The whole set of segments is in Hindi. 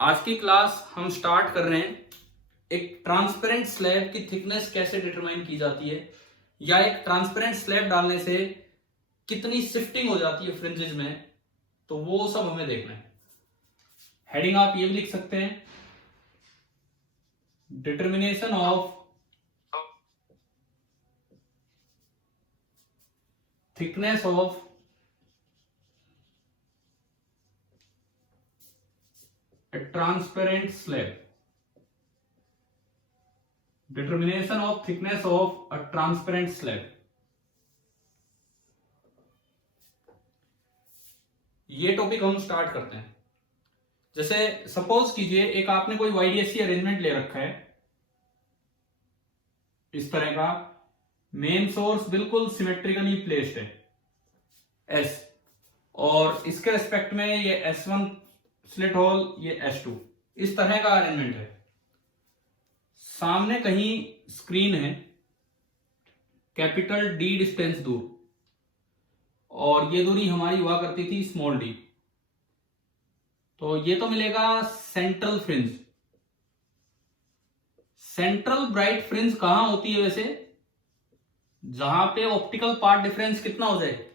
आज की क्लास हम स्टार्ट कर रहे हैं। एक ट्रांसपेरेंट स्लैब की थिकनेस कैसे डिटरमाइन की जाती है, या एक ट्रांसपेरेंट स्लैब डालने से कितनी शिफ्टिंग हो जाती है फ्रिंजेस में, तो वो सब हमें देखना है। हेडिंग आप ये भी लिख सकते हैं, determination of thickness of a transparent slab. Determination of thickness of a transparent slab. ये टॉपिक हम स्टार्ट करते हैं। जैसे सपोज कीजिए एक आपने कोई वाईडीएससी अरेंजमेंट ले रखा है इस तरह का, मेन सोर्स बिल्कुल सिमेट्रिकली प्लेस्ड है एस, और इसके रेस्पेक्ट में ये S1 स्लिट होल, ये S2, इस तरह का अरेंजमेंट है। सामने कहीं स्क्रीन है कैपिटल D डिस्टेंस दूर, और ये दूरी हमारी हुआ करती थी स्मॉल d, तो ये तो मिलेगा central fringe. Central bright fringe कहां होती है वैसे? जहां पे ऑप्टिकल पार्ट डिफरेंस कितना हो जाए,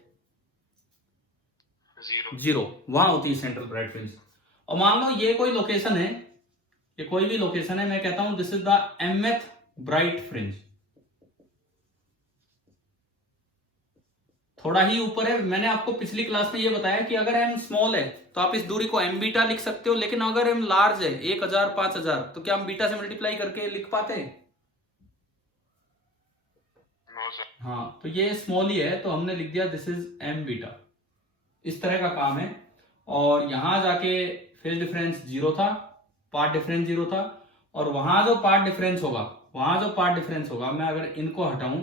जीरो, वहां होती है सेंट्रल ब्राइट फ्रिंज। और मान लो ये कोई लोकेशन है, ये कोई भी लोकेशन है, मैं कहता हूं this is the mth bright fringe. थोड़ा ही ऊपर है। मैंने आपको पिछली क्लास में ये बताया कि अगर m स्मॉल है तो आप इस दूरी को m बीटा लिख सकते हो, लेकिन अगर m लार्ज है 1000 5000 तो क्या हम बीटा से मल्टीप्लाई करके लिख पाते हैं? हाँ, तो ये स्मॉल ही है तो हमने लिख दिया दिस इज m बीटा। इस तरह का काम है। और यहां जाके फेज डिफरेंस जीरो था, पार्ट डिफरेंस जीरो था, और वहां जो पार्ट डिफरेंस होगा, मैं अगर इनको हटाऊं,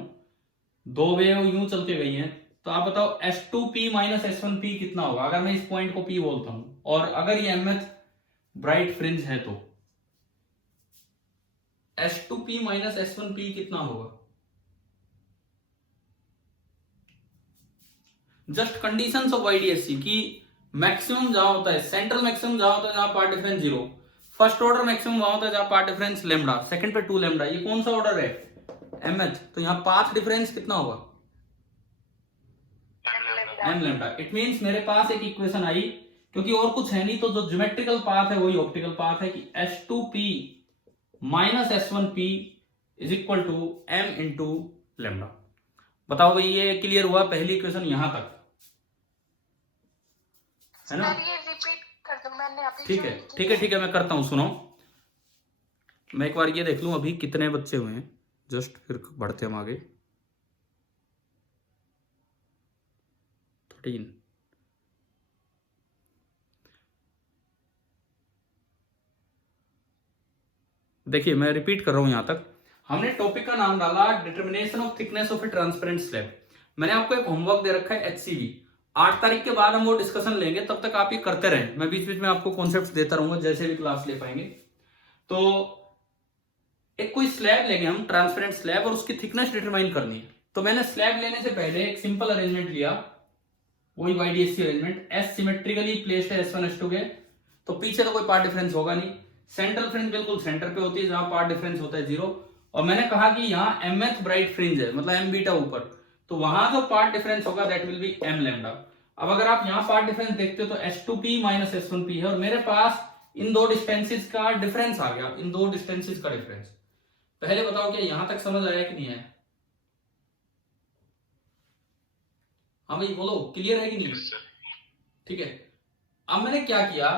दो वेव यूं चल के गई हैं, तो आप बताओ S2P माइनस S1P कितना होगा अगर मैं इस पॉइंट को P बोलता हूं, और अगर ये mth ब्राइट फ्रिंज है तो S2P माइनस S1P कितना होगा? जस्ट कंडीशंस ऑफ वाईडीएससी की मैक्सिमम जहां होता है, सेंट्रल मैक्सिमम जहां होता है जहां path difference zero, first order maximum वहां होता है जहां पार्ट डिफरेंस लेमडा, सेकंड पे 2 लेमडा। ये कौन सा ऑर्डर है? mth, तो यहां पाथ डिफरेंस कितना होगा? m lambda. इट मींस मेरे पास एक इक्वेशन आई, क्योंकि और कुछ है नहीं, तो जो ज्योमेट्रिकल पाथ है वही ऑप्टिकल पाथ है, कि S2P minus S1P is equal to m into lambda. बताओ भाई, ये क्लियर हुआ पहली इक्वेशन यहां तक, है ना? रिपीट कर दो, मैंने अभी ठीक है, मैं करता हूं, सुनो। मैं एक बार ये देख लूं अभी कितने बच्चे हुए हैं, जस्ट फिर बढ़ते हम आगे। 13। देखिए मैं रिपीट कर रहा हूं यहां तक। हमने टॉपिक का नाम डाला determination of thickness of A transparent slab. मैंने आपको एक होमवर्क दे रखा है HCV। 8 तारीख के बाद हम वो डिस्कशन लेंगे, तब तक आप ये करते रहें। मैं बीच बीच में आपको कॉन्सेप्ट देता रहूंगा जैसे भी क्लास ले पाएंगे। तो एक कोई स्लैब लेंगे हम, ट्रांसपेरेंट स्लैब, और उसकी थिकनेस डिटरमाइन करनी है। तो मैंने स्लैब लेने से पहले एक सिंपल अरेंजमेंट लिया, वही YDSC arrangement, S symmetrically placed है S1 S2 के, तो पीछे तो कोई पार्ट डिफरेंस होगा नहीं। सेंट्रल फ्रिंज बिल्कुल सेंटर पे होती है जहां पार्ट डिफरेंस होता है जीरो, और मैंने कहा कि यहाँ mth ब्राइट फ्रिंज है, मतलब m बीटा ऊपर, तो वहां जो पार्ट डिफरेंस होगा that will be m lambda. अब अगर आप यहाँ पार्ट डिफरेंस देखते हो तो S2P माइनस S1P है, और मेरे पास इन दो डिस्टेंसेस का डिफरेंस आ गया, इन दो डिस्टेंसेस का डिफरेंस। पहले बताओ क्या यहां तक समझ आया कि नहीं है? हाँ भाई बोलो, क्लियर है कि नहीं? ठीक है। अब मैंने क्या किया,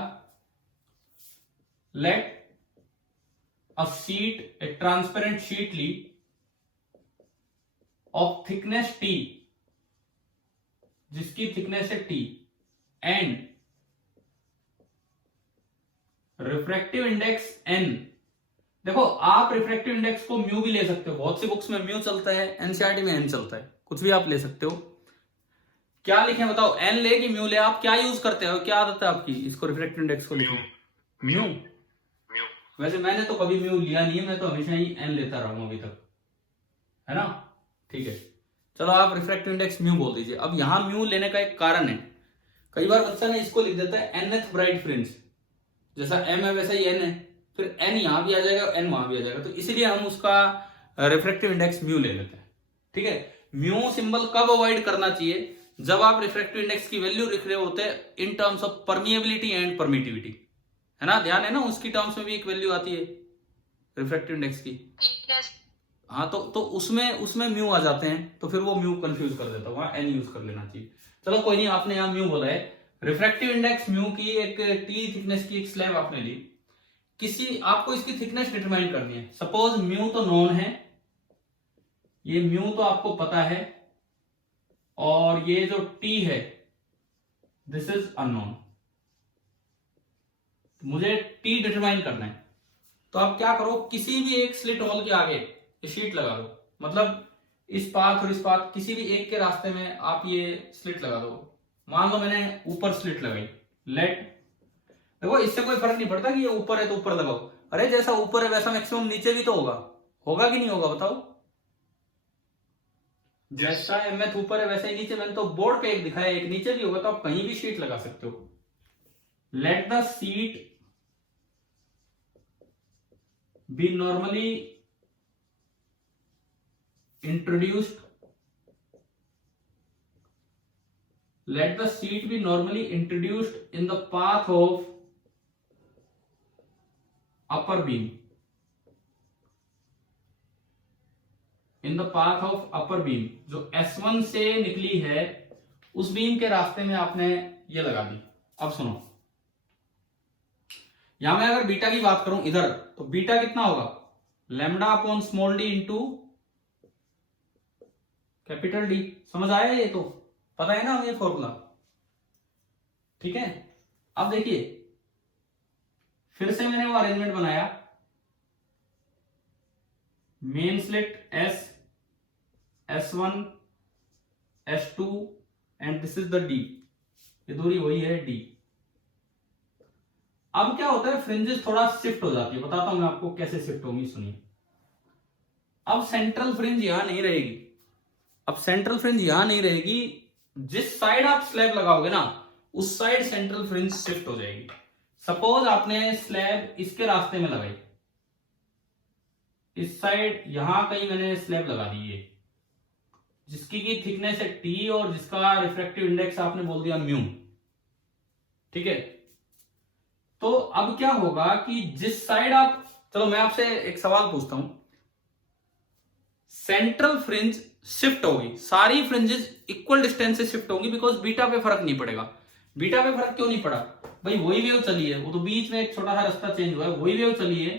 let a sheet, a transparent sheet ली of thickness T, जिसकी थिकनेस है T, and refractive index N। देखो आप रिफ्रैक्टिव इंडेक्स को म्यू भी ले सकते हो, बहुत सी बुक्स में म्यू चलता है, एनसीईआरटी में N चलता है, कुछ भी आप ले सकते हो। क्या लिखें बताओ, N ले कि म्यू ले? आप क्या यूज करते हो, क्या आदत है आपकी इसको रिफ्रैक्टिव इंडेक्स को लिखने? म्यू। वैसे मैंने तो कभी म्यू लिया नहीं है, मैं तो हमेशा ही N लेता रहा हूं अभी तक, है ना? ठीक है, चलो आप रिफ्रैक्टिव इंडेक्स म्यू बोल दीजिए। अब यहां म्यू लेने का एक कारण है, कई बार बच्चा ने इसको लिख देता है nth ब्राइट फ्रिंज, जैसा m है वैसा ही n है, फिर n यहां भी आ जाएगा, n वहां भी आ जाएगा, तो इसीलिए हम उसका रिफ्रैक्टिव इंडेक्स म्यू ले लेते हैं। ठीक है, म्यू सिंबल कब अवॉइड करना चाहिए? जब आप रिफ्रैक्टिव इंडेक्स की वैल्यू लिख रहे होते हैं in terms of permeability and permittivity, है ना, ध्यान है ना, उसकी टर्म्स में भी एक वैल्यू आती है रिफ्रैक्टिव इंडेक्स की। Yes. हाँ, तो उसमें उसमें म्यू आ जाते हैं, तो फिर वो म्यू कंफ्यूज कर देता है, वहां एन यूज कर लेना चाहिए। चलो कोई नहीं, आपने यहाँ म्यू बोला है, रिफ्रैक्टिव इंडेक्स म्यू की एक टी थिकनेस की एक स्लैब आपने ली, किसी आपको इसकी थिकनेस डिटरमाइन करनी है। सपोज म्यू तो नोन है, ये म्यू तो आपको पता है, और ये जो टी है दिस इज अननोन, मुझे टी डिटरमाइन करना है। तो आप क्या करो, किसी भी एक स्लिट होल के आगे ये शीट लगा दो, मतलब इस पाथ और इस पाथ किसी भी एक के रास्ते में आप ये स्लिट लगा दो। मान लो मैंने ऊपर स्लिट लगाई, लेट, देखो इससे कोई फर्क नहीं पड़ता कि ये ऊपर है तो ऊपर लगाओ, अरे जैसा ऊपर है वैसा मैक्सिमम नीचे भी तो होगा, होगा कि नहीं होगा बताओ? जैसा एमएथ ऊपर है वैसा ही नीचे, मैंने तो बोर्ड पे एक दिखाया, एक नीचे भी होगा, तो आप कहीं भी शीट लगा सकते हो। Let the seat be normally introduced, let the seat be normally introduced in the path of upper beam, in the path of upper beam, जो S1 से निकली है उस बीम के रास्ते में आपने ये लगा दी। अब सुनो, यहां मैं अगर बीटा की बात करूं इधर, तो बीटा कितना होगा, lambda upon small D into capital D. समझ आया? ये तो पता है ना ये फॉर्मूला, ठीक है। अब देखिए फिर से मैंने वो अरेंजमेंट बनाया, main slit S, S1, S2 and this is the D, ये दूरी वही है डी। अब क्या होता है, फ्रिंजेस थोड़ा शिफ्ट हो जाती है, बताता हूं मैं आपको कैसे शिफ्ट होंगी, सुनिए। अब सेंट्रल फ्रिंज यहां नहीं रहेगी, अब सेंट्रल फ्रिंज यहां नहीं रहेगी, जिस साइड आप स्लैब लगाओगे ना उस साइड सेंट्रल फ्रिंज शिफ्ट हो जाएगी। सपोज आपने स्लैब इसके रास्ते में लगाई, इस साइड यहां कहीं मैंने स्लैब लगा दी है, जिसकी की थिकनेस है टी और जिसका रिफ्रैक्टिव इंडेक्स आपने बोल दिया म्यू, ठीक है। तो अब क्या होगा कि जिस साइड आप, चलो मैं आपसे एक सवाल पूछता हूं, सेंट्रल फ्रिंज शिफ्ट होगी, सारी फ्रिंजेस इक्वल डिस्टेंस से शिफ्ट होंगी, बिकॉज बीटा पे फर्क नहीं पड़ेगा। बीटा पे फर्क क्यों नहीं पड़ा भाई, वही वेव चली है, वो तो बीच में एक छोटा सा रास्ता चेंज हुआ है, वही वेव चली है,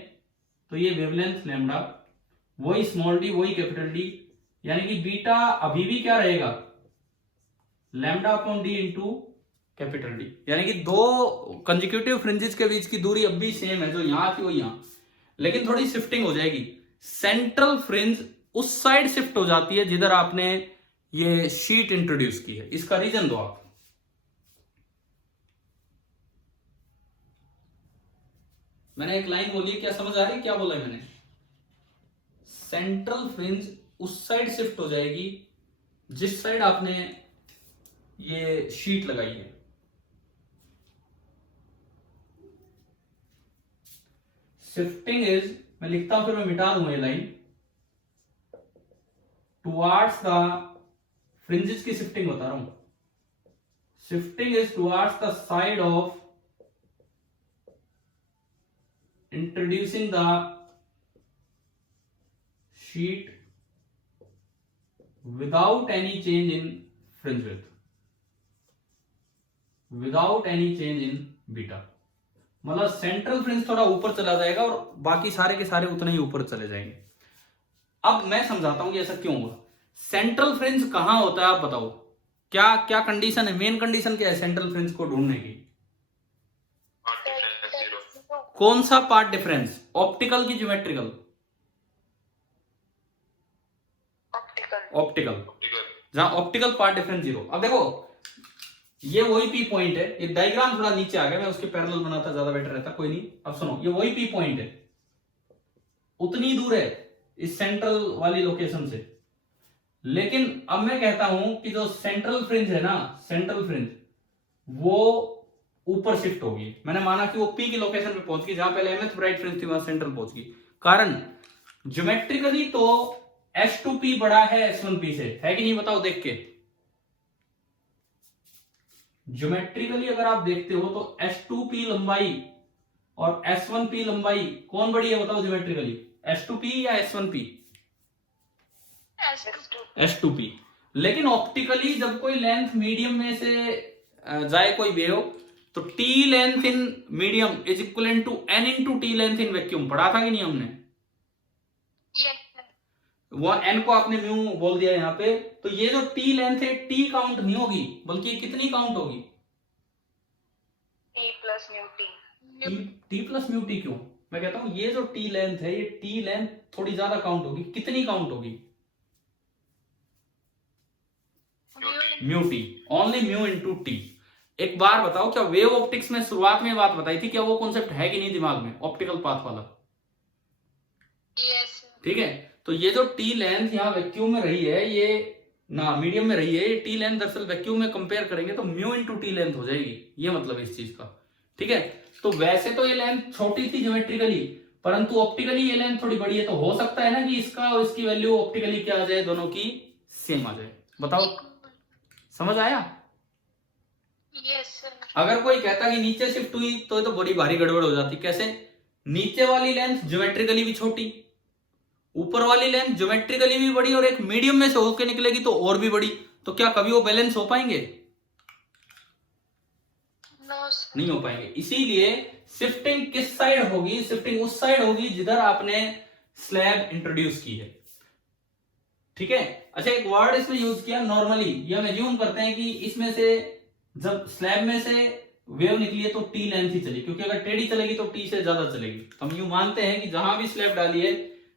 तो ये वेवलेंथ लैम्डा, वही स्मॉल डी वही कैपिटल डी, यानी कि बीटा अभी भी क्या रहेगा, lambda upon D into capital D, यानी कि दो कंजिक्यूटिव फ्रिंजेस के बीच की दूरी अब भी सेम है, जो यहां थी वो यहां, लेकिन थोड़ी शिफ्टिंग हो जाएगी। सेंट्रल फ्रिंज उस साइड शिफ्ट हो जाती है जिधर आपने ये शीट इंट्रोड्यूस की है, इसका रीजन दो आप। मैंने एक लाइन बोली, क्या समझ आ रही है क्या बोला है मैंने? सेंट्रल फ्रिंज उस साइड शिफ्ट हो जाएगी जिस साइड आपने ये शीट लगाई है। शिफ्टिंग इज, मैं लिखता हूं फिर मैं मिटा दूंगा ये लाइन, टुवार्ड्स द फ्रिंजेस की शिफ्टिंग बता रहा हूं, shifting is towards the side of introducing the sheet without any change in fringe width, without any change in beta, मतलब सेंट्रल फ्रिंज थोड़ा ऊपर चला जाएगा और बाकी सारे के सारे उतने ही ऊपर चले जाएंगे। अब मैं समझाता हूं कि ऐसा क्यों हुआ। सेंट्रल फ्रिंज कहां होता है आप बताओ, क्या क्या कंडीशन है, मेन कंडीशन क्या है सेंट्रल फ्रिंज को ढूंढने की? कौन सा पार्ट डिफरेंस, ऑप्टिकल की ज्योमेट्रिकल? ऑप्टिकल, जहां ऑप्टिकल पार्ट डिफरेंस जीरो। अब देखो ये वही पी पॉइंट है, ये डायग्राम थोड़ा नीचे आ गया, मैं उसके पैरेलल बनाता ज्यादा बेटर रहता, कोई नहीं। अब सुनो, ये वही पी पॉइंट है, उतनी दूर है इस सेंट्रल वाली लोकेशन से, लेकिन अब मैं कहता हूं कि जो सेंट्रल फ्रिंज है ना, सेंट्रल फ्रिंज वो ऊपर शिफ्ट होगी। मैंने माना कि वो पी की लोकेशन पे पहुंच गई, जहां पहले एमएथ ब्राइट फ्रिंज थी वहां सेंट्रल पहुंच गई। कारण ज्योमेट्रिकली तो S2P बड़ा है S1P से, है कि नहीं बताओ देख के। ज्योमेट्रिकली अगर आप देखते हो तो S2P लंबाई और S1P लंबाई कौन बड़ी है बताओ ज्योमेट्रिकली, S2P या S1P? S2P। लेकिन ऑप्टिकली जब कोई लेंथ मीडियम में से जाए कोई वेव, तो T length in medium is equal to N into T length in vacuum, पढ़ा था कि नहीं हमने? वो N को आपने म्यू बोल दिया यहाँ पे, तो ये जो T लेंथ है T काउंट नहीं होगी, बल्कि कितनी काउंट होगी? T plus mu T. T plus mu T. क्यों मैं कहता हूं ये जो T लेंथ है, ये T लेंथ थोड़ी ज्यादा काउंट होगी, कितनी काउंट होगी? Mu T, only mu into T. एक बार बताओ, क्या वेव ऑप्टिक्स में शुरुआत में बात बताई थी, क्या वो कॉन्सेप्ट है कि नहीं दिमाग में, ऑप्टिकल पाथ वाला? यस। ठीक है, तो ये जो टी लेंथ यहाँ वैक्यूम में रही है, ये ना मीडियम में रही है, ये टी लेंथ दरअसल वैक्यूम में कंपेयर करेंगे तो म्यू इंटू टी लेंथ हो जाएगी, ये मतलब इस चीज का। ठीक है, तो वैसे तो ये लेंथ छोटी थी ज्योमेट्रिकली, परंतु ऑप्टिकली ये लेंथ थोड़ी बड़ी है, तो हो सकता है ना कि इसका और इसकी वैल्यू ऑप्टिकली क्या आ जाए, दोनों की सेम आ जाए। बताओ समझ आया? Yes sir. अगर कोई कहता कि नीचे शिफ्ट हुई तो ये तो बड़ी भारी गड़बड़ हो जाती। कैसे? नीचे वाली लेंथ ज्योमेट्रिकली भी छोटी, ऊपर वाली लेंथ ज्योमेट्रिकली भी बड़ी, और एक मीडियम में से होकर निकलेगी तो और भी बड़ी, तो क्या कभी वो बैलेंस हो पाएंगे? No sir. नहीं हो पाएंगे। इसीलिए शिफ्टिंग किस साइड होगी? शिफ्टिंग उस साइड होगी जिधर आपने स्लैब इंट्रोड्यूस की है। ठीक है, अच्छा एक वर्ड इसमें यूज किया नॉर्मली, ये हम एज्यूम करते हैं कि इसमें से जब स्लैब में से वेव निकली है तो टी लेंथ ही चली, क्योंकि अगर टेढ़ी चलेगी तो टी से ज्यादा चलेगी। हम यूं मानते हैं कि जहां भी स्लैब डाली है,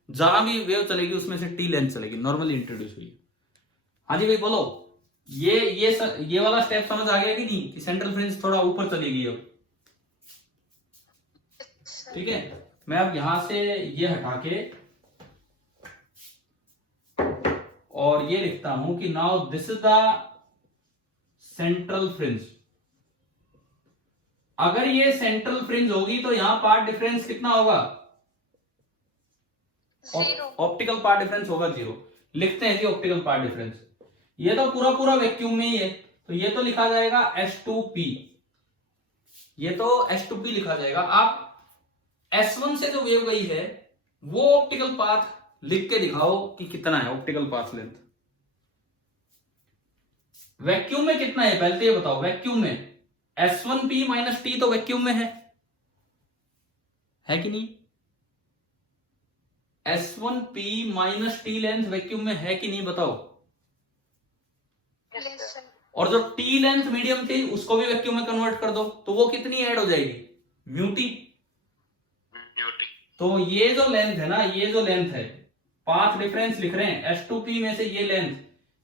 जहां भी वेव चलेगी उसमें से टी लेंथ चलेगी, नॉर्मली इंट्रोड्यूस हुई। हाँ जी भाई बोलो, ये वाला स्टेप समझ आ गया कि नहीं, कि सेंट्रल फ्रिंज थोड़ा ऊपर चली गई अब। ठीक है, मैं अब यहां से ये हटा के और ये लिखता हूं कि now this is the central fringe. अगर ये सेंट्रल फ्रिंज होगी तो यहां पार्ट डिफरेंस कितना होगा? ऑप्टिकल पार्ट डिफरेंस होगा 0। लिखते हैं जी ऑप्टिकल पार्ट डिफरेंस। ये तो पूरा पूरा वैक्यूम में ही है, तो ये तो लिखा जाएगा S2P, ये तो S2P लिखा जाएगा। आप S1 से जो वेव गई है वो ऑप्टिकल पाथ लिख के दिखाओ कि कितना है ऑप्टिकल पाथ लेंथ। वैक्यूम में कितना है पहले तो ये बताओ। वैक्यूम में S1P माइनस टी तो वैक्यूम में है कि नहीं? S1P minus T length vacuum में है कि नहीं बताओ। Yes sir. और जो टी लेंथ मीडियम थी उसको भी वैक्यूम में कन्वर्ट कर दो, तो वो कितनी ऐड हो जाएगी? Mu T. तो ये जो लेंथ है ना, ये जो लेंथ है, पाथ डिफरेंस लिख रहे हैं S2P में से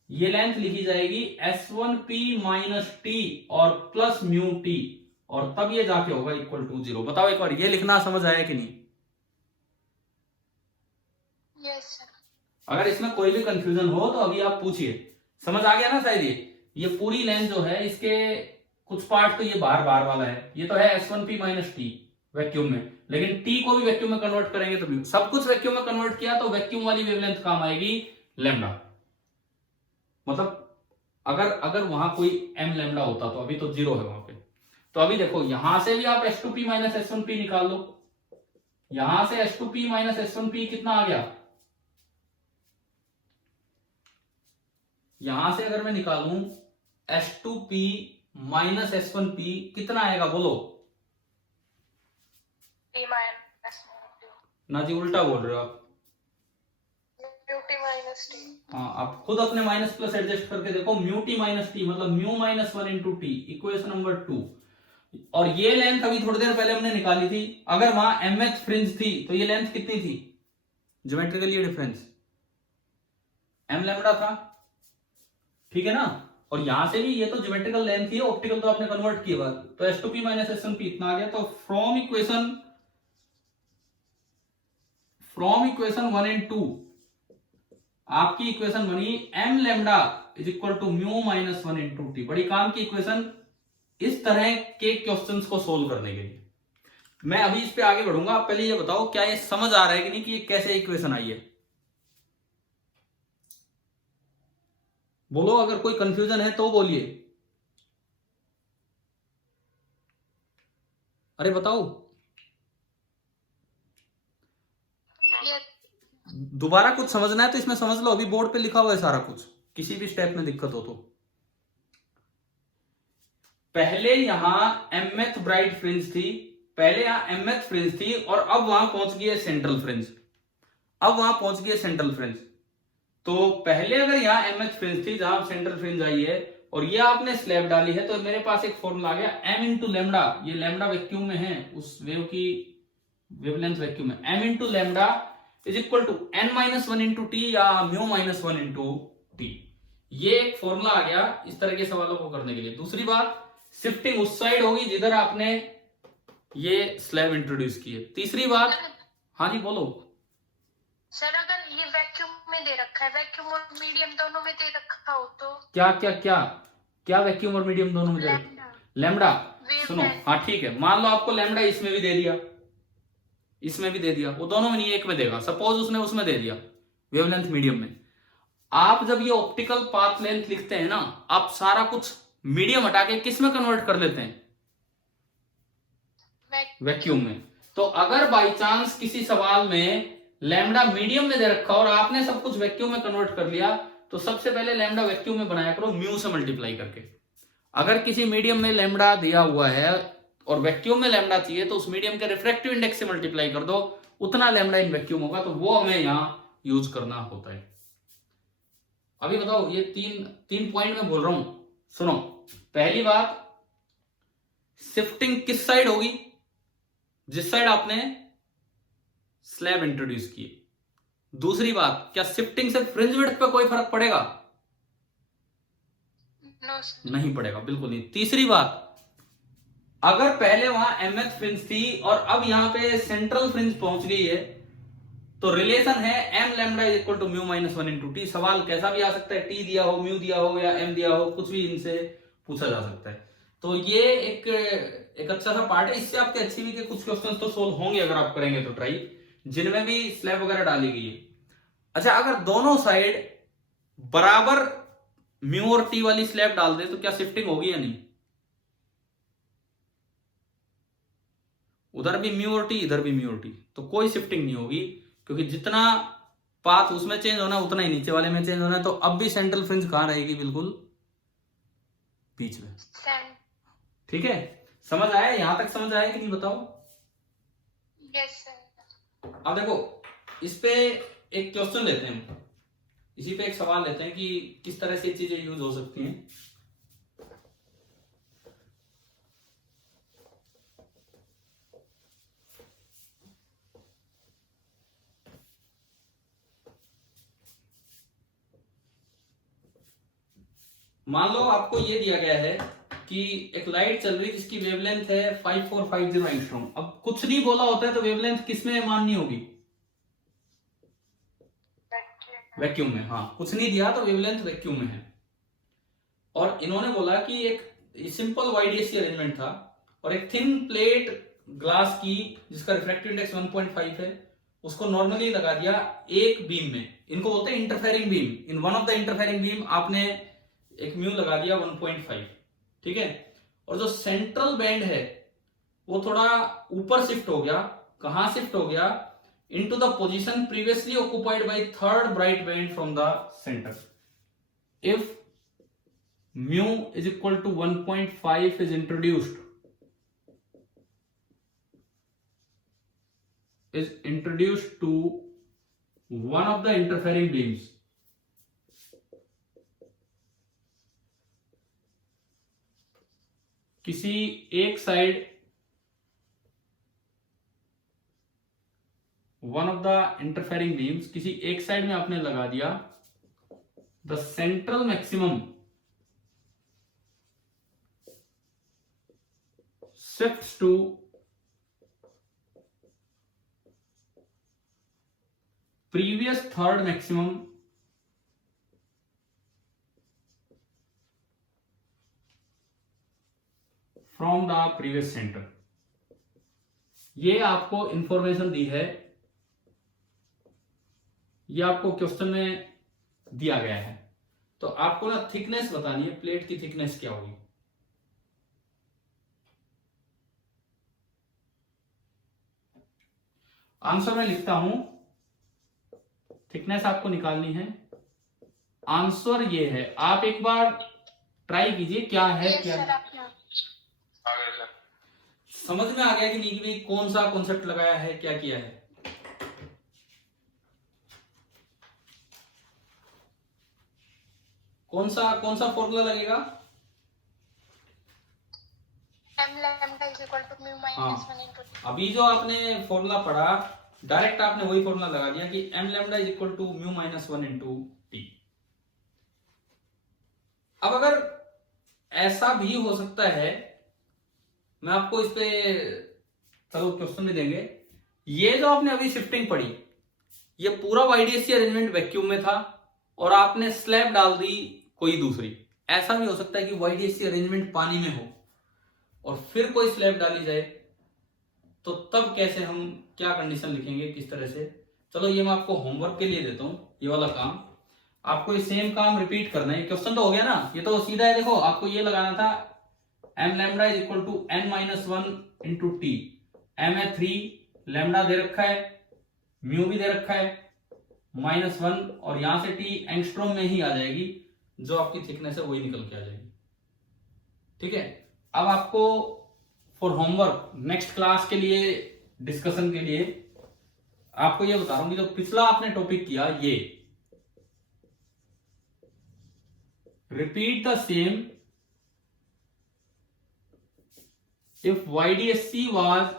ये लेंथ लिखी जाएगी S1P माइनस टी और प्लस म्यू टी, और तब ये जाके होगा इक्वल टू 0। बताओ एक बार, ये लिखना समझ आया कि नहीं? Yes sir. अगर इसमें कोई भी कंफ्यूजन हो तो अभी आप पूछिए। समझ आ गया ना शायद? ये पूरी लेंथ जो है, इसके कुछ पार्ट तो ये बाहर बाहर वाला है, ये तो है S1P माइनस टी वैक्यूम में, लेकिन टी को भी वैक्यूम में कन्वर्ट करेंगे तो सब कुछ वैक्यूम में कन्वर्ट किया तो वैक्यूम वाली वेवलेंथ काम आएगी लैम्डा। मतलब अगर वहां कोई m लैम्डा होता तो अभी तो 0 है वहां पे। तो अभी देखो यहां से भी आप S2P माइनस S1P निकाल लो, यहां से S2P माइनस S1P कितना आ गया? यहां से अगर मैं निकालूं S2P माइनस S1P कितना आएगा बोलो? टी माइनस ना जी, उल्टा बोल रहे हो आप। Mu T minus T. हाँ, आप खुद अपने माइनस प्लस एडजस्ट करके देखो। म्यू टी माइनस टी मतलब mu minus 1 into T, equation number 2। और ये लेंथ अभी थोड़ी देर पहले हमने निकाली थी, अगर वहां mth फ्रिंज थी तो ये लेंथ कितनी थी ज्योमेट्रिकली डिफरेंस? m लैम्डा था, ठीक है ना। और यहां से भी ये तो ज्योमेट्रिकल लेंथ थी, ऑप्टिकल तो आपने कन्वर्ट किया, तो S2P माइनस S1P इतना आ गया। तो फ्रॉम इक्वेशन 1 एंड 2 आपकी इक्वेशन बनी m lambda is equal to mu minus 1 into T. बड़ी काम की इक्वेशन इस तरह के क्वेश्चंस को सोल्व करने के लिए। मैं अभी इस पे आगे बढ़ूंगा, आप पहले ये बताओ क्या ये समझ आ रहा है कि नहीं कि ये कैसे इक्वेशन आई है। बोलो, अगर कोई कंफ्यूजन है तो बोलिए। अरे बताओ। ये दोबारा कुछ समझना है तो इसमें समझ लो, अभी बोर्ड पे लिखा हुआ है सारा कुछ, किसी भी स्टेप में दिक्कत हो तो। पहले यहां एमएथ ब्राइट फ्रिंज थी, पहले यहां एमएथ फ्रिंज थी, और अब वहां पहुंच गई है सेंट्रल फ्रिंज। अब वहां पहुंच गई है सेंट्रल फ्रिंज। तो पहले अगर यहाँ एमएच फ्रिंज थी, जहां सेंट्रल फ्रिंज आई है, और ये आपने स्लैब डाली है, तो मेरे पास एक फॉर्मूला आ गया एम इंटू लेमडा। ये लेमडा वैक्यूम में है, उस वेव की वेवलेंथ वैक्यूम में, M into lambda is equal to N minus one into T या mu minus one into T. ये एक फॉर्मूला आ गया इस तरह के सवालों को करने के लिए। दूसरी बात, शिफ्टिंग उस साइड होगी जिधर आपने ये स्लैब इंट्रोड्यूस की है। तीसरी बात, हाँ जी बोलो। सर अगर ये वैक्यूम में दे रखा है, वैक्यूम और मीडियम दोनों में दे रखा हो तो क्या क्या क्या क्या वैक्यूम और मीडियम दोनों में दे रखा? Lambda lambda. वेव सुनो, लेंथ। हाँ ठीक है, मान लो आपको लैम्डा इसमें भी दे दिया, इसमें भी दे दिया, वो दोनों में नहीं एक में देगा, सपोज उसने उसमें दे दिया वेवलेंथ मीडियम में। आप जब ये ऑप्टिकल पाथ लेंथ लिखते हैं ना, आप सारा कुछ मीडियम हटा के किस में कन्वर्ट कर लेते हैं? वैक्यूम में। तो अगर बाई चांस किसी सवाल में लैम्डा मीडियम में दे रखा और आपने सब कुछ वैक्यूम में कन्वर्ट कर लिया, तो सबसे पहले लैम्डा वैक्यूम में बनाया करो म्यू से मल्टीप्लाई करके। अगर किसी मीडियम में लैम्डा दिया हुआ है और वैक्यूम में लैम्डा चाहिए, तो उस मीडियम के रिफ्रैक्टिव इंडेक्स से मल्टीप्लाई कर दो, उतना लैम्डा इन वैक्यूम होगा, तो वो हमें यहां यूज करना होता है। अभी बताओ, ये तीन पॉइंट में बोल रहा हूं, सुनो। पहली बात, शिफ्टिंग किस साइड होगी? जिस साइड आपने स्लैब इंट्रोड्यूस की। दूसरी बात, क्या शिफ्टिंग से फ्रिंज विड्थ पे कोई फर्क पड़ेगा? No sir. नहीं पड़ेगा, बिल्कुल नहीं। तीसरी बात, अगर पहले वहां एमएथ फ्रिंज थी और अब यहां पे सेंट्रल फ्रिंज पहुंच गई है, तो रिलेशन है M lambda is equal to mu minus one into T. सवाल कैसा भी आ सकता है, टी दिया हो, म्यू दिया हो या एम दिया हो, कुछ भी इनसे पूछा जा सकता है। तो ये एक अच्छा सा पार्ट है, इससे आपके एचसीवी के कुछ क्वेश्चंस तो सोल्व होंगे अगर आप करेंगे तो ट्राई, जिनमें भी स्लैब वगैरह डाली गई है। अच्छा, अगर दोनों साइड बराबर म्यू और टी वाली स्लैब डाल दे तो क्या शिफ्टिंग होगी या नहीं? उधर भी म्यू और टी, इधर भी म्यू और टी, तो कोई शिफ्टिंग नहीं होगी, क्योंकि जितना पाथ उसमें चेंज होना उतना ही नीचे वाले में चेंज होना है। तो अब भी सेंट्रल फ्रिंज कहां रहेगी? बिल्कुल बीच में। ठीक है, समझ आया? यहां तक समझ आया कि नहीं बताओ? Yes sir. अब देखो, इस पे एक क्वेश्चन लेते हैं हम, इसी पे एक सवाल लेते हैं कि किस तरह से चीजें यूज हो सकती हैं। मान लो आपको ये दिया गया है कि एक लाइट चल रही है जिसकी वेवलेंथ है 5450 एंगस्ट्रॉम। अब कुछ नहीं बोला होता है तो वेवलेंथ किसमें माननी होगी? वैक्यूम में। हाँ, कुछ नहीं दिया तो वेवलेंथ वैक्यूम में है। और इन्होंने बोला कि एक सिंपल वाईडीएससी अरेंजमेंट था और एक थिन प्लेट ग्लास की जिसका रिफ्रैक्टिव इंडेक्स 1.5 है, उसको नॉर्मली लगा दिया एक बीम में। इनको बोलते हैं interfering beam. In one of the interfering beam आपने एक म्यू लगा दिया 1.5, ठीक है। और जो सेंट्रल बैंड है वो थोड़ा ऊपर शिफ्ट हो गया। कहां शिफ्ट हो गया? Into the position previously occupied by third bright band from the centre. If mu is equal to 1.5 is introduced to one of the interfering beams, किसी एक side one of the interfering beams किसी एक साइड में आपने लगा दिया, the central maximum shifts to previous third maximum from the previous centre. ये आपको इंफॉर्मेशन दी है, ये आपको क्वेश्चन में दिया गया है। तो आपको ना थिकनेस बतानी है, प्लेट की थिकनेस क्या होगी। आंसर में लिखता हूं, थिकनेस आपको निकालनी है। आंसर ये है, आप एक बार ट्राई कीजिए क्या है क्या नहीं। समझ में आ गया कि नहीं कि भाई कौन सा कॉन्सेप्ट लगाया है, क्या किया है। कौन सा फॉर्मूला लगेगा। m lambda is equal to mu minus 1 into t। अभी जो आपने फॉर्मूला पढ़ा, डायरेक्ट आपने वही फॉर्मूला लगा दिया कि m lambda is equal to mu minus 1 into T. अब अगर ऐसा भी हो सकता है, मैं आपको इस पे चलो क्वेश्चन में देंगे। ये जो आपने अभी शिफ्टिंग पढ़ी, ये पूरा वाईडीएससी अरेंजमेंट वैक्यूम में था और आपने स्लैब डाल दी कोई दूसरी। ऐसा भी हो सकता है कि वाईडीएससी अरेंजमेंट पानी में हो और फिर कोई स्लैब डाली जाए, तो तब कैसे हम क्या कंडीशन लिखेंगे, किस तरह से। चलो ये मैं आपको होमवर्क के लिए देता हूं, ये वाला काम आपको ये सेम काम रिपीट करना है। क्वेश्चन तो हो गया ना, ये तो सीधा है। देखो आपको ये लगाना था m lambda is equal to n minus 1 into T. m है 3, लैम्डा दे रखा है, म्यू भी दे रखा है -1, और यहां से टी एंगस्ट्रॉम में ही आ जाएगी, जो आपकी थिकनेस है वही निकल के आ जाएगी। ठीक है, अब आपको फॉर होमवर्क नेक्स्ट क्लास के लिए, डिस्कशन के लिए आपको ये बता रहा हूं कि जो पिछला आपने टॉपिक किया, ये repeat the same if YDSC was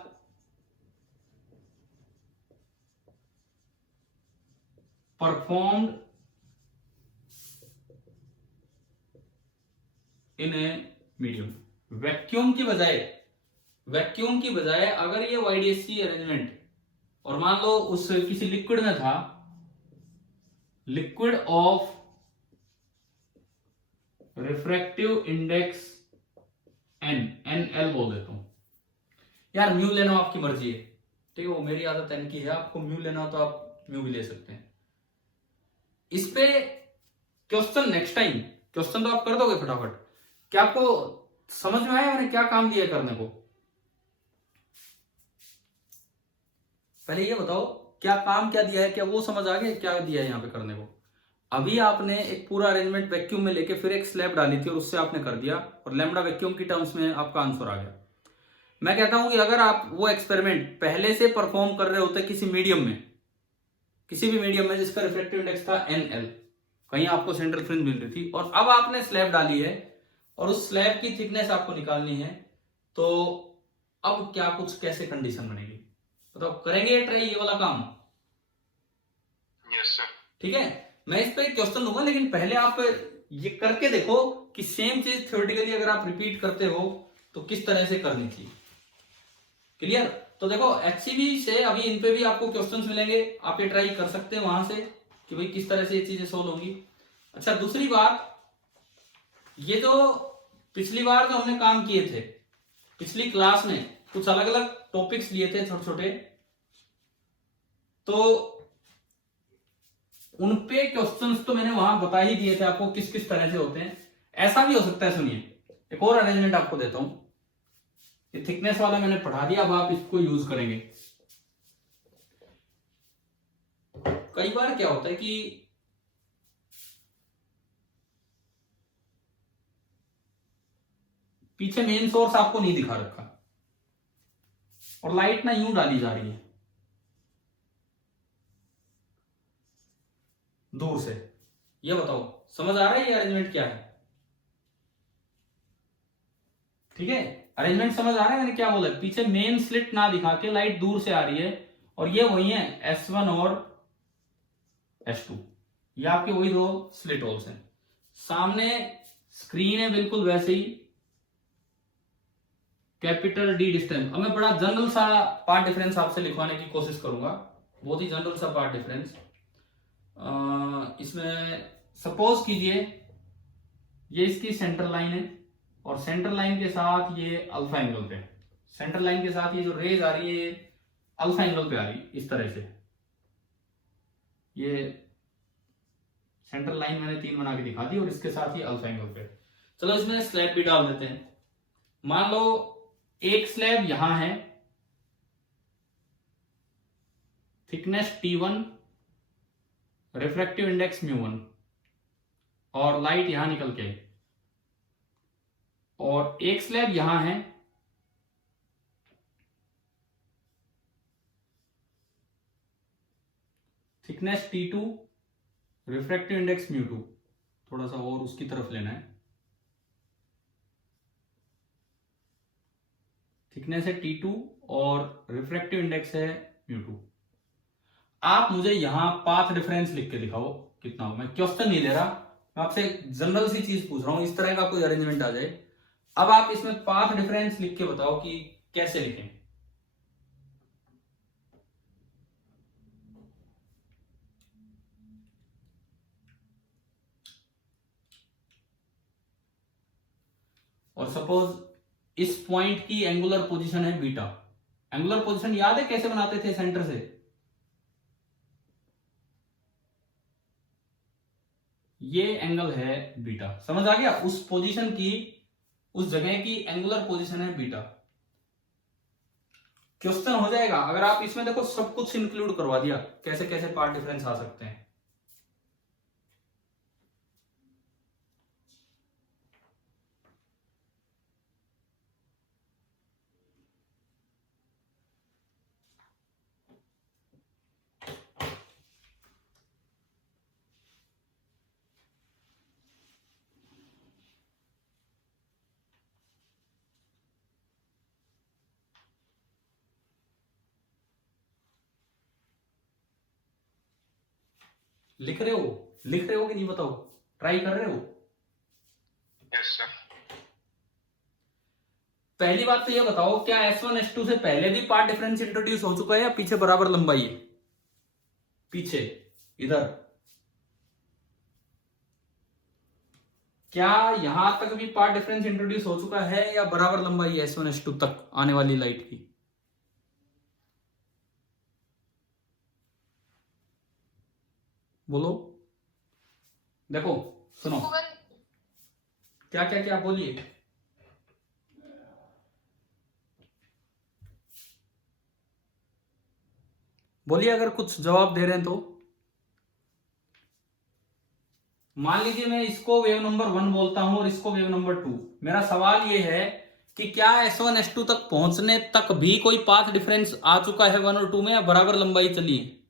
performed in a medium। Vacuum की बजाय अगर ये YDSC अरेंजमेंट और मान लो उस किसी लिक्विड में था, liquid of refractive index NL बोल देता हूं। यार म्यू लेना आपकी मर्जी है, ठीक है, वो मेरी आदत N की है। आपको म्यू लेना हो तो आप म्यू भी ले सकते हैं। इस पे क्वेश्चन नेक्स्ट टाइम, क्वेश्चन तो आप कर दोगे फटाफट। क्या आपको समझ में आया मैंने क्या काम दिया करने को? पहले ये बताओ क्या काम क्या दिया है, क्या वो समझ आ गया क्या दिया है यहाँ पे करने को? अभी आपने एक पूरा अरेंजमेंट वैक्यूम में लेके फिर एक स्लैब डाली थी और उससे आपने कर दिया, और लैम्डा वैक्यूम की टर्म्स में आपका आंसर आ गया। मैं कहता हूं कि अगर आप वो एक्सपेरिमेंट पहले से परफॉर्म कर रहे होते किसी मीडियम में, किसी भी मीडियम में जिसका रिफ्रैक्टिव इंडेक्स था NL, कहीं आपको सेंट्रल फ्रिंज मिल रही थी, और अब आपने स्लैब डाली है और उस स्लैब की थिकनेस आपको निकालनी है, तो अब क्या कुछ कैसे कंडीशन बनेगी? तो करेंगे ट्राई ये वाला काम? Yes sir. ठीक है, मैं इस पे क्वेश्चन दूंगा, लेकिन पहले आप ये करके देखो कि सेम चीज थ्योरेटिकली अगर आप रिपीट करते हो तो किस तरह से करनी चाहिए। क्लियर? तो देखो HCV से अभी इन पे भी आपको क्वेश्चंस मिलेंगे, आप ये ट्राई कर सकते हैं वहां से कि भाई किस तरह से ये चीजें सोल्व होंगी। अच्छा, दूसरी बात, ये जो पिछली बार जो हमने काम किए थे, पिछली क्लास में कुछ अलग अलग टॉपिक्स लिए थे छोटे छोटे, तो उनपे क्वेश्चंस तो मैंने वहां बता ही दिए थे आपको किस किस तरह से होते हैं। ऐसा भी हो सकता है, सुनिए एक और अरेंजमेंट आपको देता हूं। ये थिकनेस वाला मैंने पढ़ा दिया, अब आप इसको यूज करेंगे। कई बार क्या होता है कि पीछे मेन सोर्स आपको नहीं दिखा रखा और लाइट ना यूं डाली जा रही है दूर से। ये बताओ समझ आ रहा है ये अरेंजमेंट क्या है? ठीक है, अरेंजमेंट समझ आ रहा है मैंने क्या बोला? पीछे मेन स्लिट ना दिखा के लाइट दूर से आ रही है, और ये वही है S1 और S2, ये आपके वही दो स्लिट होल्स हैं। सामने स्क्रीन है बिल्कुल वैसे ही, कैपिटल D डिस्टेंस। अब मैं बड़ा जनरल सा पार्ट डिफरेंस आपसे लिखवाने की कोशिश करूंगा, बहुत ही जनरल सा पार्ट डिफरेंस। इसमें सपोज कीजिए ये इसकी सेंटर लाइन है, और सेंटर लाइन के साथ ये अल्फा एंगल पे, सेंटर लाइन के साथ ये जो रेज आ रही है अल्फा एंगल पे आ रही है इस तरह से। ये सेंटर लाइन मैंने 3 बना के दिखा दी और इसके साथ ही अल्फा एंगल पे। चलो इसमें स्लैब भी डाल देते हैं। मान लो एक स्लैब यहां है, थिकनेस T1, रिफ्रैक्टिव इंडेक्स μ1, और लाइट यहां निकल के, और एक स्लैब यहां है, थिकनेस T2, रिफ्रैक्टिव इंडेक्स μ2, थोड़ा सा और उसकी तरफ लेना है, थिकनेस है T2 और रिफ्रैक्टिव इंडेक्स है μ2। आप मुझे यहां पाथ डिफरेंस लिख के दिखाओ कितना हो। मैं क्वेश्चन नहीं ले रहा, मैं आपसे जनरल सी चीज पूछ रहा हूं, इस तरह का कोई अरेंजमेंट आ जाए। अब आप इसमें पाथ डिफरेंस लिख के बताओ कि कैसे लिखें। और सपोज इस पॉइंट की एंगुलर पोजीशन है बीटा। एंगुलर पोजीशन याद है कैसे बनाते थे सेंटर से? ये एंगल है बीटा, समझ आ गया? उस पोजीशन की, उस जगह की एंगुलर पोजीशन है बीटा। क्वेश्चन हो जाएगा अगर आप इसमें देखो सब कुछ इंक्लूड करवा दिया, कैसे कैसे पार्ट डिफरेंस आ सकते हैं। लिख रहे हो, लिख रहे हो कि नहीं बताओ, ट्राई कर रहे हो? Yes sir. पहली बात तो ये बताओ, क्या S1 S2 से पहले भी पार्ट डिफरेंस इंट्रोड्यूस हो चुका है या पीछे बराबर लंबाई है? पीछे इधर क्या यहां तक भी पार्ट डिफरेंस इंट्रोड्यूस हो चुका है या बराबर लंबाई है S1 S2 तक आने वाली लाइट की? बोलो, देखो सुनो, क्या क्या क्या बोलिए। बोलिए अगर कुछ जवाब दे रहे हैं तो। मान लीजिए मैं इसको वेव नंबर 1 बोलता हूं और इसको वेव नंबर 2। मेरा सवाल ये है कि क्या S1 S2 तक पहुंचने तक भी कोई पाथ डिफरेंस आ चुका है 1 और 2 में, या बराबर लंबाई चली है?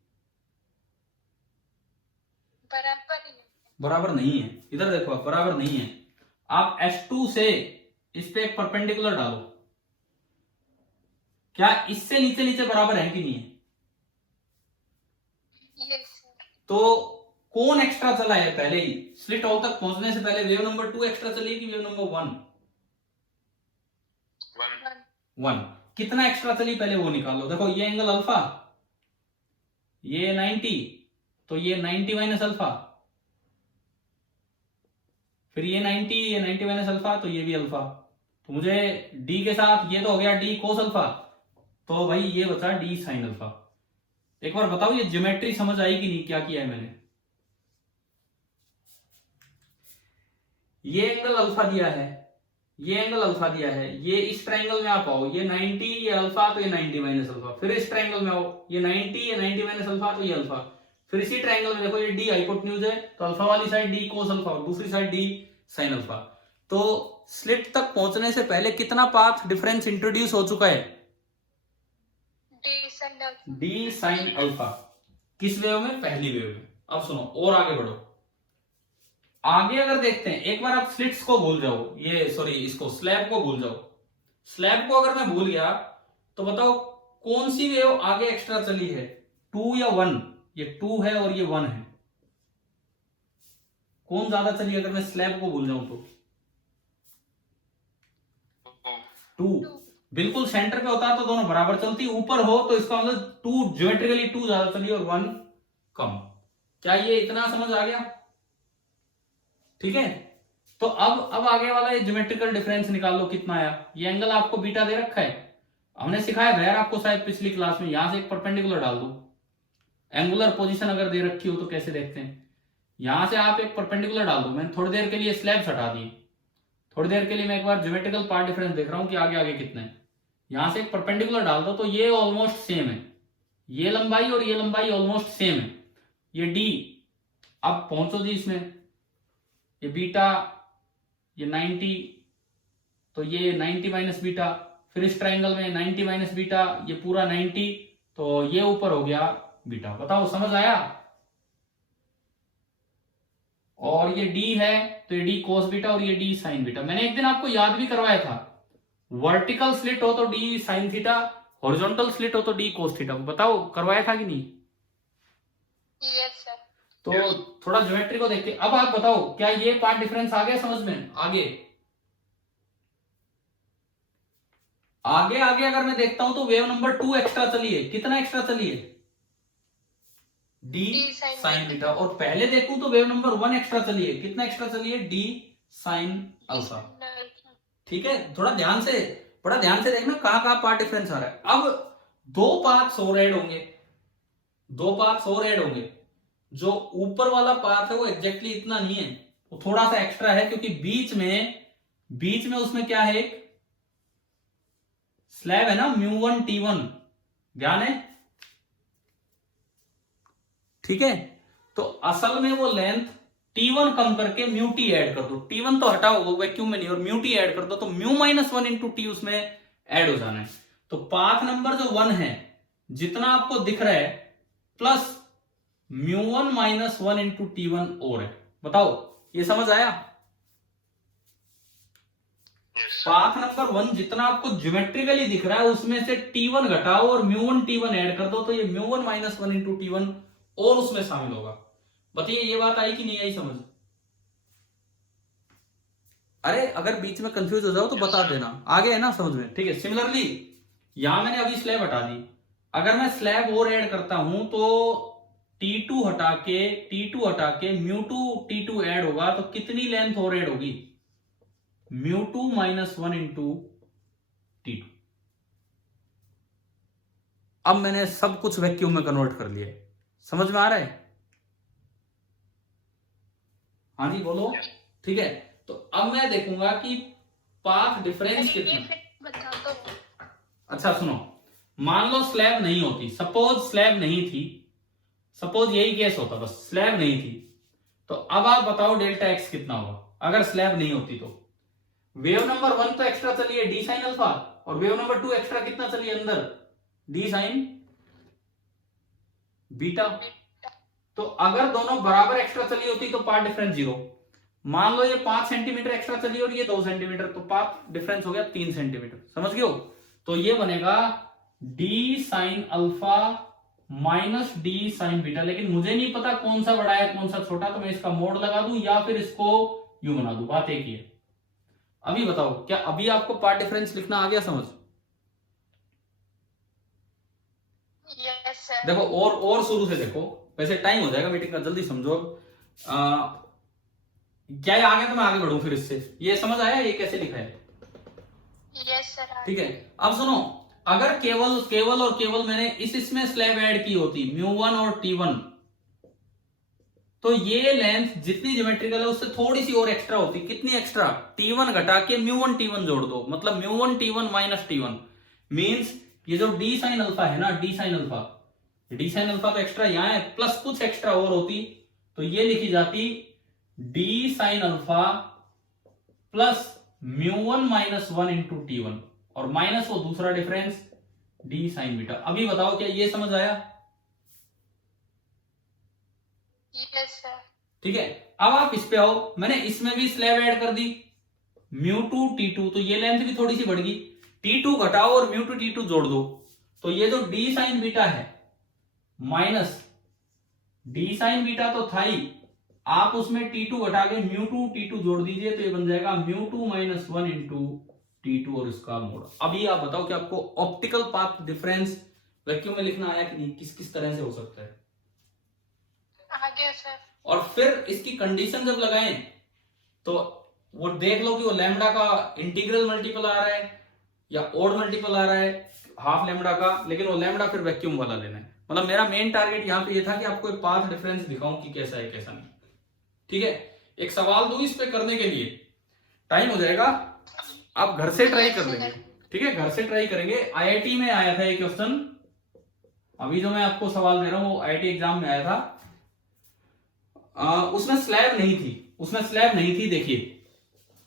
बराबर नहीं है। इधर देखो आप, बराबर नहीं है। आप S2 से इस पे एक परपेंडिकुलर डालो, क्या इससे नीचे नीचे बराबर है कि नहीं है? तो कौन एक्स्ट्रा चला है पहले ही? स्लिट होल तक पहुंचने से पहले वेव नंबर 2 एक्स्ट्रा चली कि वेव नंबर 1? 1। कितना एक्स्ट्रा चली पहले वो निकाल लो। देखो ये एंगल अल्फा, ये 90, तो ये 90 माइनस अल्फा, फिर ये 90, ये 90 माइनस अल्फा, तो ये भी अल्फा। तो मुझे डी के साथ ये तो हो गया डी कोस अल्फा, तो भाई ये बचा डी साइन अल्फा। एक बार बताओ ये ज्योमेट्री समझ आई कि नहीं, क्या किया है मैंने? ये एंगल अल्फा दिया है, ये एंगल अल्फा दिया है, ये इस ट्रायंगल में आप आओ, ये 90, ये अल्फा, तो ये 90 माइनस अल्फा, फिर इस ट्रायंगल में आओ, ये 90, ये 90 माइनस अल्फा, तो ये अल्फा, फिर इसी ट्रायंगल में देखो ये डी हाइपोटेन्यूज है, तो अल्फा वाली साइड डी कोस अल्फा और दूसरी साइड डी साइन अल्फा। तो स्लिट तक पहुंचने से पहले कितना पाथ डिफरेंस इंट्रोड्यूस हो चुका है? D sine alpha. किस वेव में? पहली वेव में। अब सुनो और आगे बढ़ो। आगे अगर देखते हैं, एक बार आप स्लिट्स को भूल जाओ, ये सॉरी इसको स्लैब को भूल जाओ। स्लैब को अगर मैं भूल गया तो बताओ कौन सी वेव आगे एक्स्ट्रा चली है, 2 या 1? ये 2 है और ये 1 है, कौन ज्यादा चली अगर मैं स्लैब को भूल जाऊं तो? 2। बिल्कुल सेंटर पे होता तो दोनों बराबर चलती, ऊपर हो तो इसका मतलब 2 ज्योमेट्रिकली 2 ज्यादा चली और 1 कम। क्या ये इतना समझ आ गया? ठीक है। तो अब आगे वाला ये ज्योमेट्रिकल डिफरेंस निकाल लो कितना आया। ये एंगल आपको बीटा दे रखा है, हमने सिखाया था यार आपको शायद पिछली क्लास में। यहां से एक परपेंडिकुलर डाल दो, एंगुलर पोजीशन अगर दे रखी हो तो कैसे देखते हैं। यहां से आप एक परपेंडिकुलर डाल दो। मैंने थोड़ी देर के लिए स्लैब्स हटा दिए, थोड़ी देर के लिए मैं एक बार ज्योमेट्रिकल पार्ट डिफरेंस देख रहा हूं कि आगे आगे कितना है। यहां से एक परपेंडिकुलर डाल दो तो ये ऑलमोस्ट सेम है, ये लंबाई और ये लंबाई ऑलमोस्ट सेम है। ये डी, अब पहुंचो जी इसमें, ये बीटा, ये 90, तो ये 90 माइनस बीटा, फिर इस ट्राइंगल में 90 माइनस बीटा, ये पूरा 90, तो ये ऊपर हो गया बीटा। बताओ समझ आया। और ये डी है तो ये डी कोस बीटा और ये डी साइन बीटा। मैंने एक दिन आपको याद भी करवाया था, वर्टिकल स्लिट हो तो D sine theta, horizontal slit हो तो डी कोस थीटा। बताओ करवाया था कि नहीं। Yes sir. तो थोड़ा ज्योमेट्री को देखते। अब आप बताओ क्या ये पार्ट डिफरेंस आ गया समझ में। आगे आगे आगे अगर मैं देखता हूं तो वेव नंबर 2 एक्स्ट्रा चली है। कितना एक्स्ट्रा चली है, डी साइन बीटा। और पहले देखूं तो वेव नंबर 1 एक्स्ट्रा चली है। कितना एक्स्ट्रा चली है, डी साइन अल्फा। ठीक है, थोड़ा ध्यान से, बड़ा ध्यान से देखना कहां कहां पार्ट डिफरेंस आ रहा है। अब दो पार्ट्स और ऐड होंगे, दो पार्ट्स और ऐड होंगे। जो ऊपर वाला पार्ट है वो एग्जैक्टली इतना नहीं है, वो थोड़ा सा एक्स्ट्रा है, क्योंकि बीच में उसमें क्या है, एक स्लैब है ना, μ1 T1, ध्यान है। ठीक है, तो असल में वो लेंथ T1 कम करके μt ऐड कर दो। T1 तो हटाओ, वो वैक्यूम में नहीं, और μt ऐड कर दो तो μ-1 इंटू टी उसमें ऐड हो जाना है। तो पाथ नंबर जो 1 है जितना आपको दिख रहा है, प्लस μ1 - 1 इंटू T1 और है। बताओ ये समझ आया। पाथ नंबर 1 जितना आपको ज्योमेट्रिकली दिख रहा है उसमें से T1 घटाओ और μ1 T1 ऐड कर दो, तो ये μ1 - 1 इंटू T1 और उसमें शामिल होगा। बताइए ये बात आई कि नहीं आई समझ। अरे अगर बीच में कंफ्यूज हो जाओ तो बता देना, आगे है ना समझ में। ठीक है, सिमिलरली यहां मैंने अभी स्लैब हटा दी, अगर मैं स्लैब और ऐड करता हूं तो T2 हटा के μ2 T2 ऐड होगा, तो कितनी लेंथ और ऐड होगी, μ2 - 1 इंटू T2। अब मैंने सब कुछ वैक्यूम में कन्वर्ट कर लिया है, समझ में आ रहा है। हाँ जी बोलो। ठीक है, तो अब मैं देखूंगा कि पाथ डिफरेंस कितना। बता दो। अच्छा सुनो, मान लो स्लैब नहीं होती, सपोज स्लैब नहीं थी, सपोज यही केस होता, बस स्लैब नहीं थी, तो अब आप बताओ डेल्टा एक्स कितना होगा अगर स्लैब नहीं होती। तो वेव नंबर 1 तो एक्स्ट्रा चली है डी साइन अल्फा, और वेव नंबर 2 एक्स्ट्रा कितना चली है अंदर, डी साइन बीटा। तो अगर दोनों बराबर एक्स्ट्रा चली होती तो पाथ डिफरेंस 0। मान लो ये 5 सेंटीमीटर एक्स्ट्रा चली और ये 2 सेंटीमीटर, तो पाथ डिफरेंस हो गया 3 सेंटीमीटर। समझ गए हो। तो ये बनेगा D sine alpha minus D sign beta. लेकिन मुझे नहीं पता कौन सा बड़ा है कौन सा छोटा, तो मैं इसका मोड लगा दूं या फिर इसको यूं बना दूं, बात एक ही है। अभी बताओ क्या अभी आपको पार्ट डिफरेंस लिखना आ गया समझ। Yes sir. देखो और शुरू से देखो, वैसे टाइम हो जाएगा मीटिंग का, जल्दी समझो। क्या ये आ गया तो मैं आगे बढ़ूं फिर इससे। ये समझ आया ये कैसे लिखा है। Yes sir. ठीक है, अब सुनो, अगर केवल मैंने इसमें स्लैब ऐड की होती μ1 और T1, तो ये लेंथ जितनी ज्योमेट्रिकल है उससे थोड़ी सी और एक्स्ट्रा होती। कितनी एक्स्ट्रा, T1 घटा के μ1 T1 जोड़ दो, मतलब μ1 T1 माइनस T1 मींस ये जो डी साइन अल्फा है ना, डी साइन अल्फा तो एक्स्ट्रा यहां है, प्लस कुछ एक्स्ट्रा और होती तो ये लिखी जाती D sine alpha plus μ1 - 1 into T1, और माइनस वो दूसरा डिफरेंस डी साइन बीटा। अभी बताओ क्या ये समझ आया। Yes sir. ठीक है, अब आप इस पे आओ, मैंने इसमें भी स्लैब ऐड कर दी μ2 T2, तो ये लेंथ भी थोड़ी सी बढ़ गई। T2 घटाओ और μ2 T2 जोड़ दो, तो ये जो डी साइन बीटा है माइनस डी साइन बीटा तो था ही, आप उसमें T2 घटा के μ2 T2 जोड़ दीजिए, तो ये बन जाएगा μ2 - 1 इंटू T2 और इसका मोड। अभी आप बताओ कि आपको ऑप्टिकल पाथ डिफरेंस वैक्यूम में लिखना आया कि नहीं, किस किस तरह से हो सकता है। आ गया सर। और फिर इसकी कंडीशन जब लगाएं तो वो देख लो कि वो लैम्डा का इंटीग्रल मल्टीपल आ रहा है या ओड मल्टीपल आ रहा है हाफ लैम्डा का, लेकिन वो लैम्डा फिर वैक्यूम वाला लेना है। मतलब मेरा मेन टारगेट यहाँ पे ये था कि आपको एक पाथ डिफरेंस दिखाऊं कि कैसा है कैसा नहीं। ठीक है, एक सवाल दूं इस पे करने के लिए, टाइम हो जाएगा, आप घर से ट्राई कर लेंगे। ठीक है, घर से ट्राई करेंगे। आईआईटी में आया था एक क्वेश्चन, अभी जो मैं आपको सवाल दे रहा हूं वो आईआईटी एग्जाम में आया था। उसमें स्लैब नहीं थी, उसमें स्लैब नहीं थी। देखिए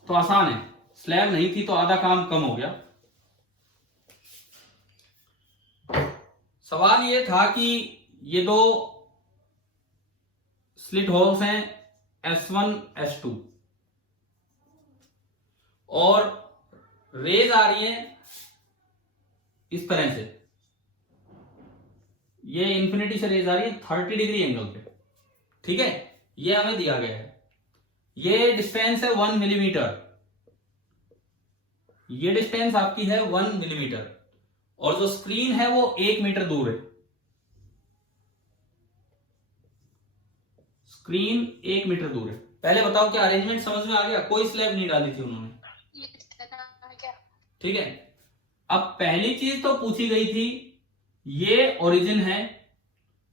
तो आसान है, स्लैब नहीं थी तो आधा काम कम हो गया। सवाल ये था कि ये दो स्लिट होल्स हैं S1 S2 और रेज आ रही है इस तरह से, ये इंफिनिटी से रेज आ रही है 30 डिग्री एंगल पे। ठीक है, ये हमें दिया गया है, ये डिस्टेंस है 1 मिलीमीटर, ये डिस्टेंस आपकी है 1 मिलीमीटर और जो स्क्रीन है वो 1 मीटर दूर है। स्क्रीन 1 मीटर दूर है। पहले बताओ क्या अरेंजमेंट समझ में आ गया? कोई स्लैब नहीं डाली थी उन्होंने। ठीक है, अब पहली चीज तो पूछी गई थी, ये ओरिजिन है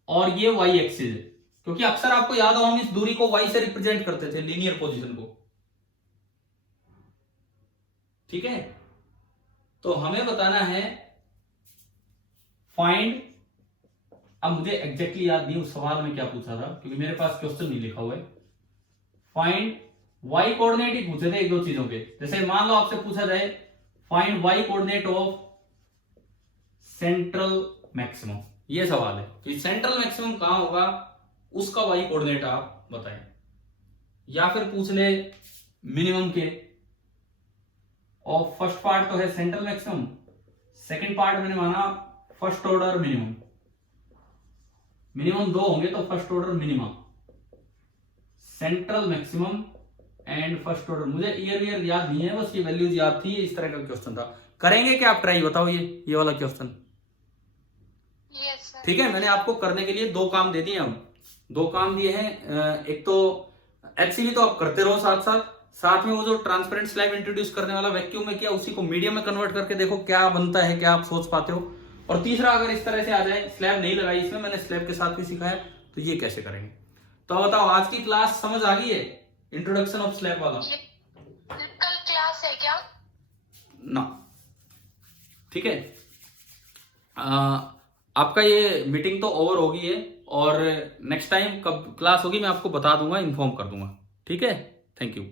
और ये वाई एक्सिस है, क्योंकि अक्सर आपको याद हो हम इस दूरी को वाई से रिप्रेजेंट करते थे, लीनियर पोजीशन को। ठीक है, तो हमें बताना है फाइंड, अब मुझे एग्जैक्टली याद नहीं उस सवाल में क्या पूछा था क्योंकि मेरे पास क्वेश्चन नहीं लिखा हुआ है। फाइंड वाई कोऑर्डिनेट ही पूछे थे एक दो चीजों के, जैसे मान लो आपसे पूछा जाए find Y coordinate of central maximum, ये सवाल है कि सेंट्रल मैक्सिमम कहां होगा उसका वाई कोऑर्डिनेट आप बताएं, या फिर पूछ ले मिनिमम के। और फर्स्ट पार्ट तो है सेंट्रल मैक्सिमम, सेकंड पार्ट मैंने माना फर्स्ट ऑर्डर मिनिमम, मिनिमम 2 होंगे तो first order minimum, central maximum and first order. मुझे ईयर याद नहीं है, बस ये वैल्यूज याद थी। इस तरह का क्वेश्चन था। करेंगे क्या आप ट्राई? बताओ ये वाला क्वेश्चन। ठीक है, मैंने आपको करने के लिए 2 काम दे दिए, हम 2 काम दिए हैं। एक तो एचसीवी तो आप करते रहो साथ में वो जो ट्रांसपेरेंट स्लैब इंट्रोड्यूस करने वाला वैक्यूम में किया, उसी को मीडियम में कन्वर्ट करके देखो क्या बनता है, क्या आप सोच पाते हो। और तीसरा, अगर इस तरह से आ जाए, स्लैब नहीं लगाई इसमें, मैंने स्लैब के साथ भी सिखाया, तो ये कैसे करेंगे। तो बताओ आज की क्लास समझ आ गई है, इंट्रोडक्शन ऑफ स्लैब वाला? कल क्लास है क्या ना? ठीक है, आपका ये मीटिंग तो ओवर हो गई है और नेक्स्ट टाइम कब क्लास होगी मैं आपको बता दूंगा, इन्फॉर्म कर दूंगा। ठीक है, थैंक यू।